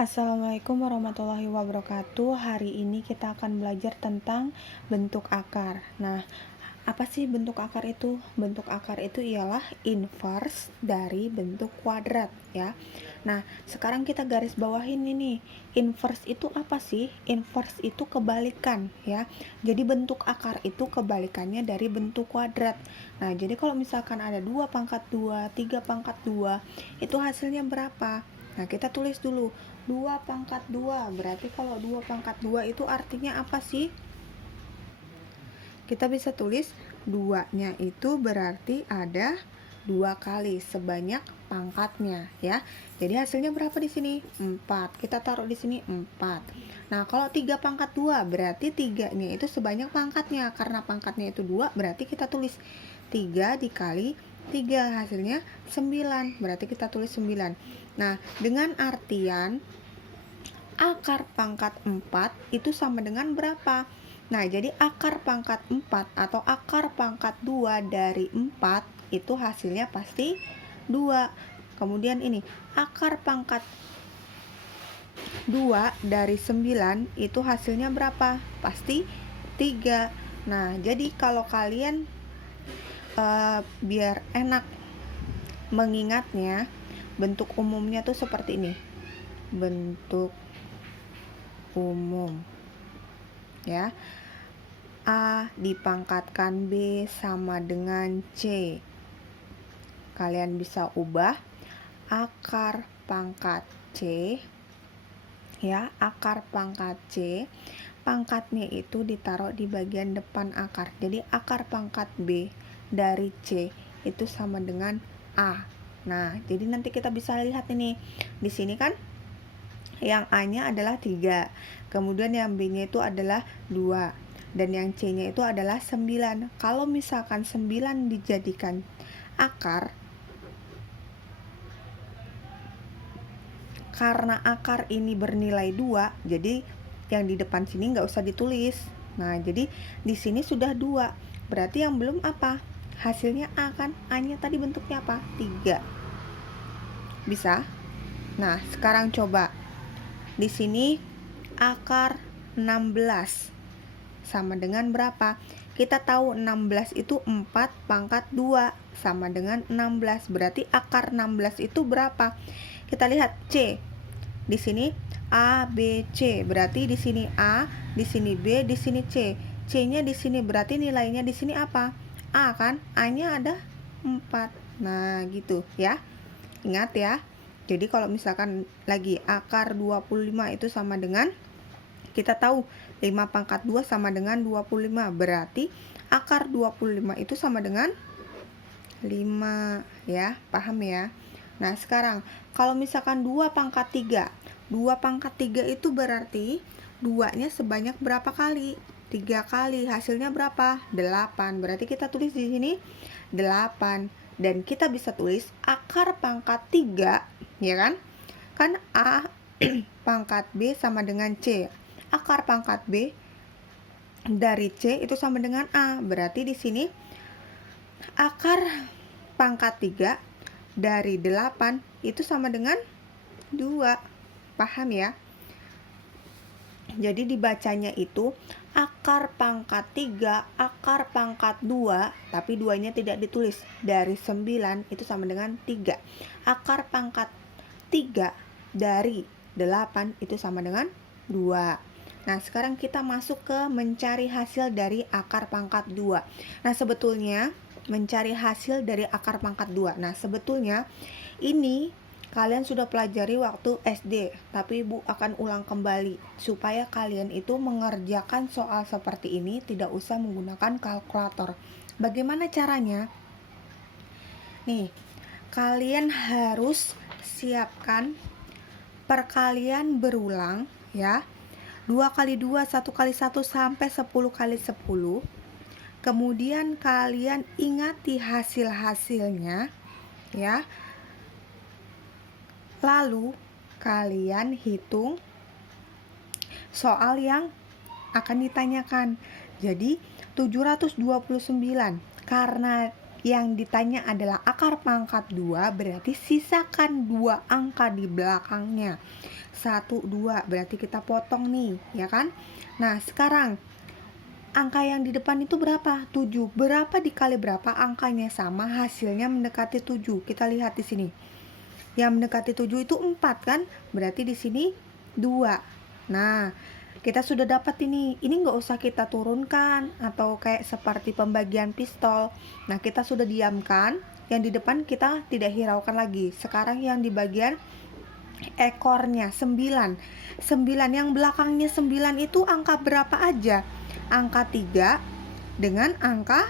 Assalamualaikum warahmatullahi wabarakatuh. Hari ini kita akan belajar tentang bentuk akar. Nah, apa sih bentuk akar itu? Bentuk akar itu ialah inverse dari bentuk kuadrat, ya. Nah, sekarang kita garis bawahin ini. Inverse itu apa sih? Inverse itu kebalikan, ya. Jadi bentuk akar itu kebalikannya dari bentuk kuadrat. Nah, jadi kalau misalkan ada 2 pangkat 2, 3 pangkat 2, itu hasilnya berapa? Nah, kita tulis dulu 2 pangkat 2. Berarti kalau 2 pangkat 2 itu artinya apa sih? Kita bisa tulis 2-nya itu berarti ada 2 kali sebanyak pangkatnya, ya. Jadi hasilnya berapa di sini? 4. Kita taruh di sini 4. Nah, kalau 3 pangkat 2 berarti 3-nya itu sebanyak pangkatnya. Karena pangkatnya itu 2, berarti kita tulis 3 dikali 3, hasilnya 9. Berarti kita tulis 9. Nah, dengan artian akar pangkat 4 itu sama dengan berapa? Nah, jadi akar pangkat 4 atau akar pangkat 2 dari 4 itu hasilnya pasti 2. Kemudian ini, akar pangkat 2 dari 9 itu hasilnya berapa? Pasti 3. Nah, jadi kalau kalian biar enak mengingatnya, bentuk umumnya tuh seperti ini. Bentuk umum, ya. A dipangkatkan B sama dengan C. Kalian bisa ubah akar pangkat C, ya. Akar pangkat C, pangkatnya itu ditaruh di bagian depan akar. Jadi akar pangkat B dari C itu sama dengan A. Nah, jadi nanti kita bisa lihat ini. Di sini kan yang A-nya adalah 3, kemudian yang B-nya itu adalah 2, dan yang C-nya itu adalah 9. Kalau misalkan 9 dijadikan akar, karena akar ini bernilai 2, jadi yang di depan sini nggak usah ditulis. Nah, jadi di sini sudah 2, berarti yang belum apa? Hasilnya A kan? A-nya tadi bentuknya apa? 3. Bisa? Nah, sekarang coba. Di sini akar 16 sama dengan berapa? Kita tahu 16 itu 4 pangkat 2 sama dengan 16. Berarti akar 16 itu berapa? Kita lihat C. Di sini A, B, C. Berarti di sini A, di sini B, di sini C. C-nya di sini, berarti nilainya di sini apa? A kan? A-nya ada 4. Nah, gitu ya. Ingat ya. Jadi kalau misalkan lagi akar 25 itu sama dengan, kita tahu 5 pangkat 2 sama dengan 25. Berarti akar 25 itu sama dengan 5, ya. Paham ya? Nah, sekarang kalau misalkan 2 pangkat 3. 2 pangkat 3 itu berarti 2-nya sebanyak berapa kali? 3 kali. Hasilnya berapa? 8. Berarti kita tulis di sini 8. Dan kita bisa tulis akar pangkat 3, ya kan? Kan A pangkat B sama dengan C. Akar pangkat B dari C itu sama dengan A. Berarti di sini akar pangkat 3 dari 8 itu sama dengan 2. Paham ya? Jadi dibacanya itu akar pangkat 3, akar pangkat 2, tapi 2-nya tidak ditulis. Dari 9 itu sama dengan 3. Akar pangkat 3 dari 8 itu sama dengan 2. Nah, sekarang kita masuk ke mencari hasil dari akar pangkat 2. Nah, sebetulnya mencari hasil dari akar pangkat 2. Nah, sebetulnya ini kalian sudah pelajari waktu SD, tapi Ibu akan ulang kembali supaya kalian itu mengerjakan soal seperti ini tidak usah menggunakan kalkulator. Bagaimana caranya? Nih, kalian harus siapkan perkalian berulang, ya. 2 kali 2, 1 kali 1 sampai 10 kali 10. Kemudian kalian ingati hasil-hasilnya, ya. Lalu kalian hitung soal yang akan ditanyakan. Jadi 729, karena yang ditanya adalah akar pangkat 2, berarti sisakan 2 angka di belakangnya. 1, 2, berarti kita potong nih, ya kan? Nah, sekarang angka yang di depan itu berapa? 7. Berapa dikali berapa angkanya sama, hasilnya mendekati 7. Kita lihat di sini. Yang mendekati 7 itu 4 kan? Berarti di sini 2. Nah, kita sudah dapat ini. Ini nggak usah kita turunkan atau kayak seperti pembagian pistol. Nah, kita sudah diamkan. Yang di depan kita tidak hiraukan lagi. Sekarang yang di bagian ekornya 9. 9 yang belakangnya 9 itu angka berapa aja? Angka 3 dengan angka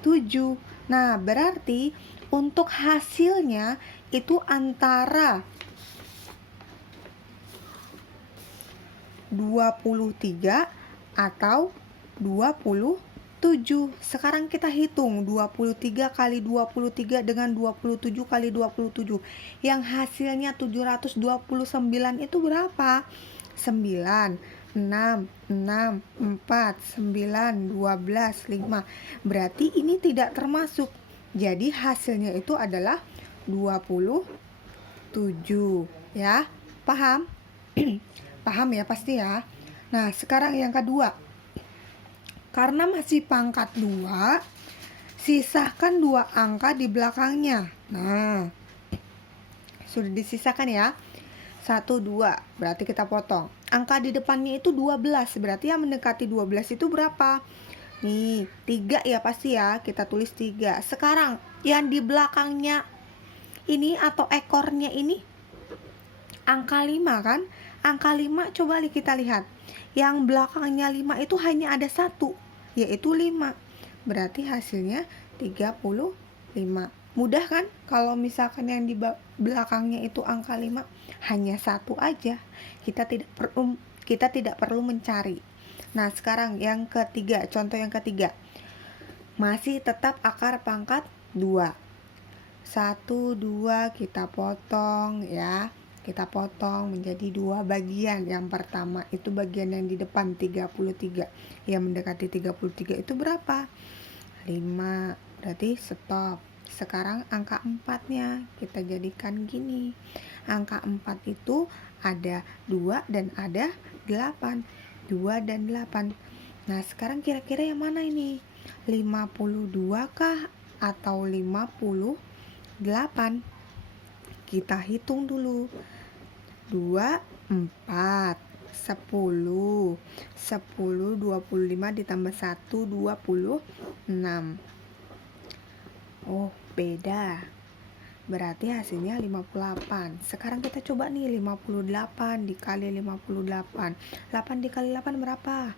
7. Nah, berarti untuk hasilnya itu antara 23 atau 27. Sekarang kita hitung 23 kali 23 dengan 27 kali 27. Yang hasilnya 729 itu berapa? 9, 6, 6, 4, 9, 12, 5. Berarti ini tidak termasuk. Jadi hasilnya itu adalah 27. Ya, paham? Paham ya pasti ya. Nah, sekarang yang kedua. Karena masih pangkat 2, sisakan 2 angka di belakangnya. Nah, sudah disisakan ya. 1, 2, berarti kita potong. Angka di depannya itu 12, berarti yang mendekati 12 itu berapa? Nih, 3 ya pasti ya, kita tulis 3. Sekarang, yang di belakangnya ini atau ekornya ini, angka 5 kan? Angka 5 coba kita lihat. Yang belakangnya 5 itu hanya ada 1, yaitu 5. Berarti hasilnya 35. Mudah kan? Kalau misalkan yang di belakangnya itu angka 5, hanya 1 aja. Kita tidak perlu mencari. Nah, sekarang yang ketiga, contoh yang ketiga. Masih tetap akar pangkat 2. 1, 2 kita potong ya. Kita potong menjadi 2 bagian. Yang pertama itu bagian yang di depan 33. Yang mendekati 33 itu berapa? 5. Berarti stop. Sekarang angka 4-nya kita jadikan gini. Angka 4 itu ada 2 dan ada 8. 2 dan 8. Nah, sekarang kira-kira yang mana ini? 52 kah atau 58? Kita hitung dulu. 2, 4, 10, 10, 25 ditambah 1, 26. Oh, beda. Berarti hasilnya 58. Sekarang kita coba nih 58 dikali 58. 8 dikali 8 berapa?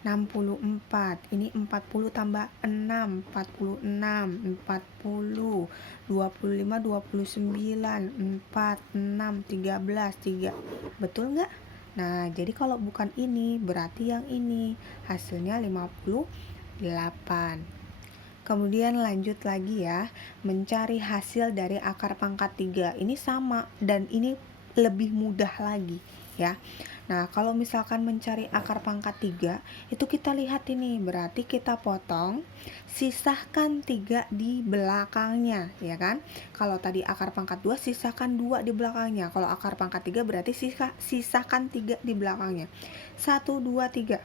64. Ini 40 tambah 6, 46, 40, 25, 29, 4, 6, 13, 3. Betul nggak? Nah, jadi kalau bukan ini, berarti yang ini. Hasilnya 58. Kemudian lanjut lagi ya, mencari hasil dari akar pangkat 3. Ini sama dan ini lebih mudah lagi ya. Nah, kalau misalkan mencari akar pangkat 3, itu kita lihat ini, berarti kita potong, sisahkan 3 di belakangnya, ya kan? Kalau tadi akar pangkat 2, sisahkan 2 di belakangnya. Kalau akar pangkat 3 berarti sisahkan 3 di belakangnya. 1, 2, 3.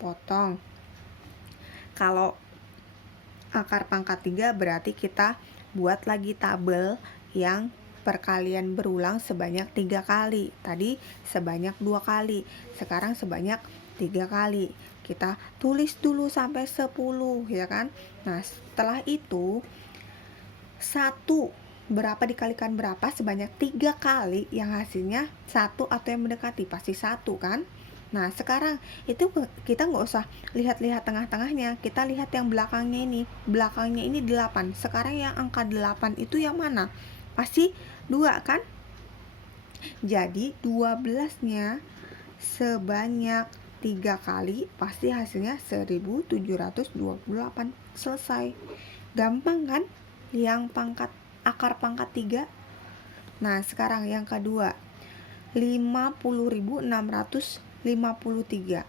Potong. Kalau akar pangkat 3 berarti kita buat lagi tabel yang perkalian berulang sebanyak 3 kali. Tadi sebanyak 2 kali, sekarang sebanyak 3 kali. Kita tulis dulu sampai 10 ya kan. Nah, setelah itu 1 berapa dikalikan berapa sebanyak 3 kali, yang hasilnya 1 atau yang mendekati pasti 1 kan. Nah, sekarang itu kita nggak usah lihat-lihat tengah-tengahnya, kita lihat yang belakangnya ini. Belakangnya ini 8. Sekarang yang angka 8 itu yang mana? Pasti 2 kan? Jadi 12-nya sebanyak 3 kali, pasti hasilnya 1728. Selesai. Gampang kan? Yang akar pangkat 3. Nah, sekarang yang kedua. 50.653.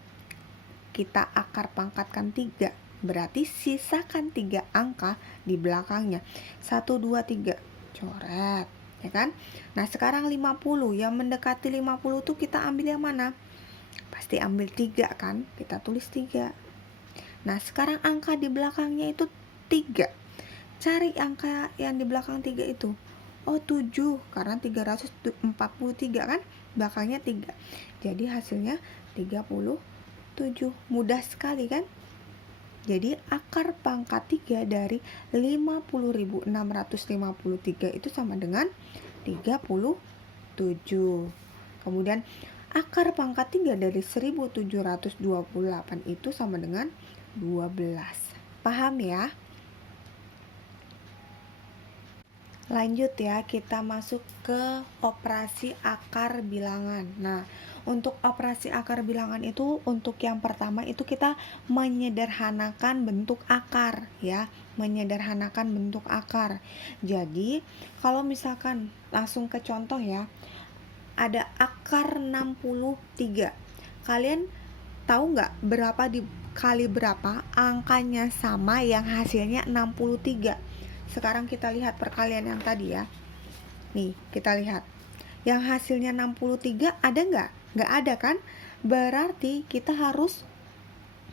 Kita akar pangkatkan 3, berarti sisakan 3 angka di belakangnya. 1, 2, 3. Coret. ya kan? Nah, sekarang 50, yang mendekati 50 tuh kita ambil yang mana? Pasti ambil 3 kan? Kita tulis 3. Nah, sekarang angka di belakangnya itu 3. Cari angka yang di belakang 3 itu. Oh, 7, karena 343 kan? Belakangnya 3. Jadi hasilnya 37. Mudah sekali kan? Jadi akar pangkat 3 dari 50.653 itu sama dengan 37. Kemudian akar pangkat 3 dari 1728 itu sama dengan 12. Paham ya? Lanjut ya, kita masuk ke operasi akar bilangan. Nah, untuk operasi akar bilangan itu, untuk yang pertama itu kita menyederhanakan bentuk akar ya, menyederhanakan bentuk akar. Jadi, kalau misalkan langsung ke contoh ya, ada akar 63. Kalian tahu nggak berapa dikali berapa angkanya sama yang hasilnya 63? Sekarang kita lihat perkalian yang tadi ya. Nih, kita lihat. Yang hasilnya 63 ada nggak? Nggak ada kan? Berarti kita harus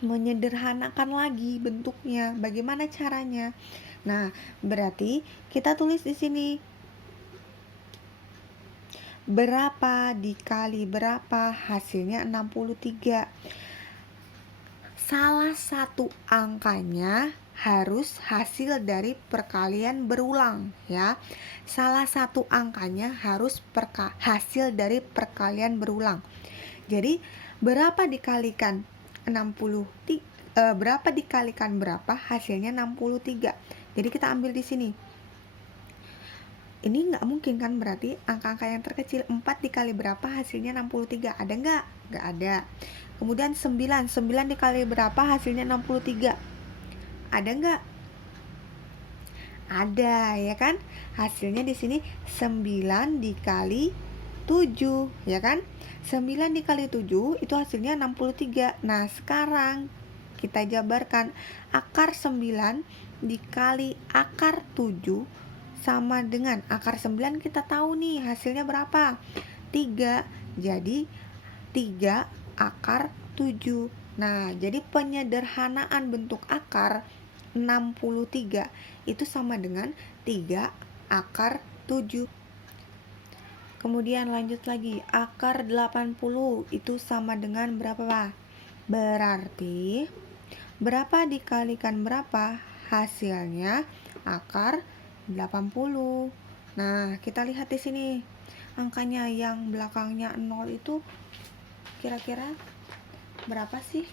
menyederhanakan lagi bentuknya. Bagaimana caranya? Nah, berarti kita tulis di sini. Berapa dikali berapa hasilnya 63. Salah satu angkanya harus hasil dari perkalian berulang ya. Salah satu angkanya harus hasil dari perkalian berulang. Jadi berapa dikalikan 63, berapa dikalikan berapa hasilnya 63. Jadi kita ambil di sini. Ini nggak mungkin kan, berarti angka-angka yang terkecil 4 dikali berapa hasilnya 63. Ada nggak? Nggak ada. Kemudian 9 dikali berapa hasilnya 63. Ada nggak? Ada ya kan? Hasilnya di sini 9 dikali 7 ya kan? 9 dikali 7 itu hasilnya 63. Nah, sekarang kita jabarkan akar 9 dikali akar 7 sama dengan akar 9, kita tahu nih hasilnya berapa? 3. Jadi 3 akar 7. Nah, jadi penyederhanaan bentuk akar 63 itu sama dengan 3 akar 7. Kemudian lanjut lagi, akar 80 itu sama dengan berapa, Pak? Berarti berapa dikalikan berapa hasilnya akar 80. Nah, kita lihat di sini. Angkanya yang belakangnya 0 itu kira-kira berapa sih?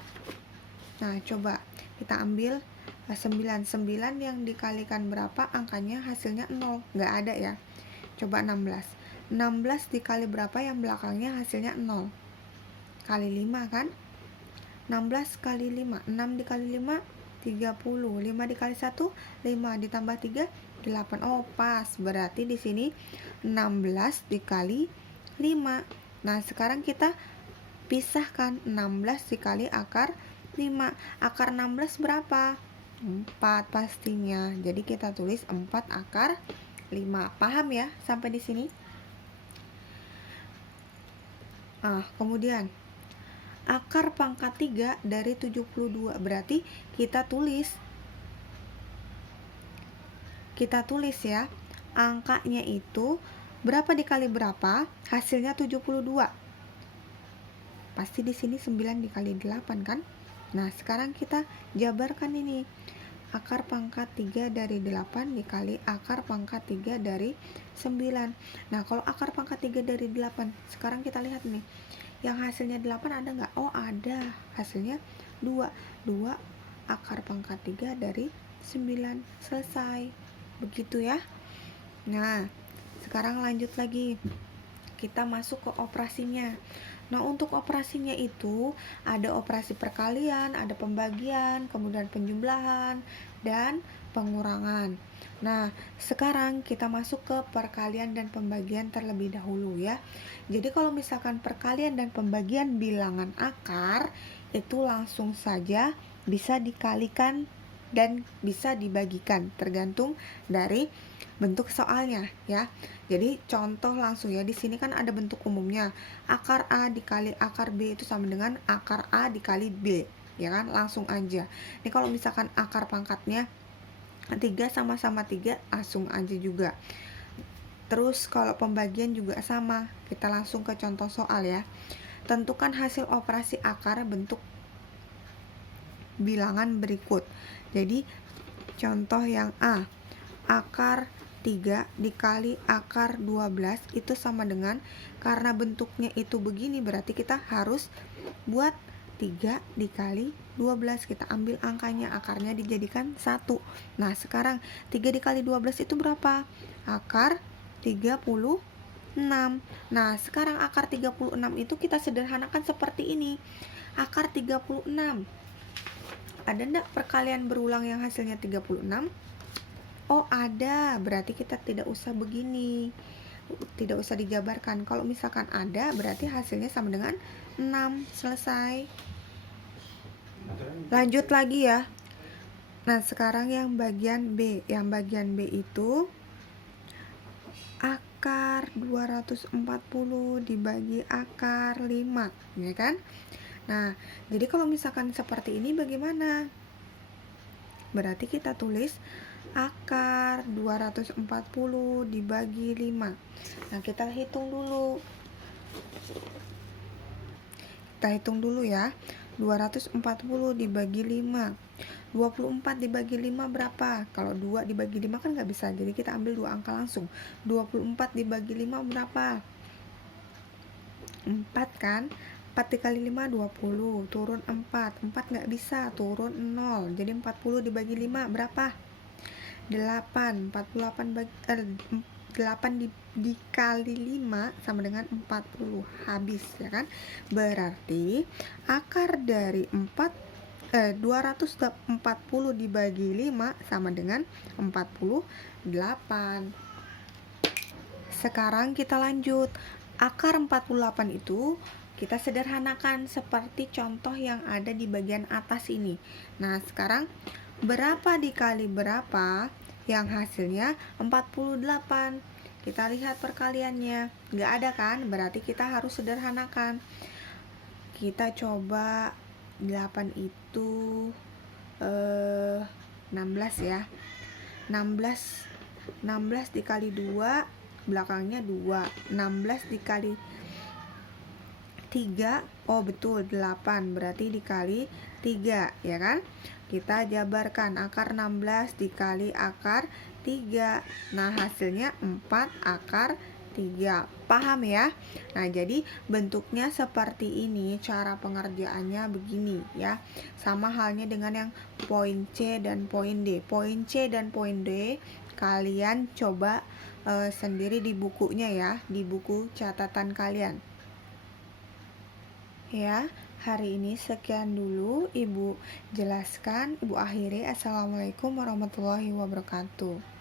Nah, coba kita ambil 9 yang dikalikan berapa angkanya hasilnya 0. Nggak ada ya. Coba 16 dikali berapa yang belakangnya hasilnya 0. Kali 5 kan? 16 kali 5, 6 dikali 5 30, 5 dikali 1 5, ditambah 3 8. Oh, pas. Berarti di sini 16 dikali 5. Nah, sekarang kita pisahkan 16 dikali akar 5. Akar 16 berapa? 4 pastinya. Jadi kita tulis 4 akar 5. Paham ya sampai di sini? Kemudian akar pangkat 3 dari 72. Berarti kita tulis ya, angkanya itu berapa dikali berapa, hasilnya 72. Pasti di sini 9 dikali 8 kan? Nah, sekarang kita jabarkan ini. Akar pangkat 3 dari 8 dikali akar pangkat 3 dari 9. Nah, kalau akar pangkat 3 dari 8, sekarang kita lihat nih. Yang hasilnya 8 ada nggak? Oh, ada. Hasilnya 2. 2 akar pangkat 3 dari 9. Selesai. Begitu ya. Nah, sekarang lanjut lagi. Kita masuk ke operasinya. Nah, untuk operasinya itu ada operasi perkalian, ada pembagian, kemudian penjumlahan, dan pengurangan. Nah, sekarang kita masuk ke perkalian dan pembagian terlebih dahulu ya. Jadi kalau misalkan perkalian dan pembagian bilangan akar, itu langsung saja bisa dikalikan dan bisa dibagikan, tergantung dari bentuk soalnya ya. Jadi contoh langsung ya, di sini kan ada bentuk umumnya. Akar A dikali akar B itu sama dengan akar A dikali B, ya kan? Langsung aja. Ini kalau misalkan akar pangkatnya 3 sama-sama 3, langsung aja juga. Terus kalau pembagian juga sama. Kita langsung ke contoh soal ya. Tentukan hasil operasi akar bentuk bilangan berikut. Jadi contoh yang A, akar 3 dikali akar 12 itu sama dengan, karena bentuknya itu begini berarti kita harus buat 3 dikali 12, kita ambil angkanya, akarnya dijadikan 1. Nah sekarang 3 dikali 12 itu berapa? Akar 36. Nah sekarang akar 36 itu kita sederhanakan seperti ini. Akar 36, ada enggak perkalian berulang yang hasilnya 36? Oh ada, berarti kita tidak usah begini, tidak usah dijabarkan. Kalau misalkan ada, berarti hasilnya sama dengan 6. Selesai. Lanjut lagi ya. Nah sekarang yang bagian B. Yang bagian B itu akar 240 dibagi akar 5, ya kan? Nah jadi kalau misalkan seperti ini bagaimana? Berarti kita tulis akar 240 dibagi 5. Nah kita hitung dulu. Kita hitung dulu ya. 240 dibagi 5, 24 dibagi 5 berapa? Kalau 2 dibagi 5 kan nggak bisa, jadi kita ambil 2 angka langsung. 24 dibagi 5 berapa? 4 kan? 4 dikali 5 20, turun 4 nggak bisa, turun 0, jadi 40 dibagi 5 berapa? 8 dikali 5 sama dengan 40, habis ya kan? Berarti akar dari 240 dibagi 5 sama dengan 48. Sekarang kita lanjut. Akar 48 itu kita sederhanakan seperti contoh yang ada di bagian atas ini. Nah sekarang berapa dikali berapa? Yang hasilnya 48. Kita lihat perkaliannya, nggak ada kan? Berarti kita harus sederhanakan. Kita coba 8 itu 16 ya. 16 dikali 2, belakangnya 2. 16 dikali 3, oh betul 8, berarti dikali 3 ya kan? Kita jabarkan akar 16 dikali akar 3. Nah hasilnya 4 akar 3. Paham ya? Nah jadi bentuknya seperti ini, cara pengerjaannya begini ya. Sama halnya dengan yang poin C dan poin D. Poin C dan poin D kalian coba sendiri di bukunya ya, di buku catatan kalian. Ya, hari ini sekian dulu Ibu jelaskan, Ibu akhiri. Assalamualaikum warahmatullahi wabarakatuh.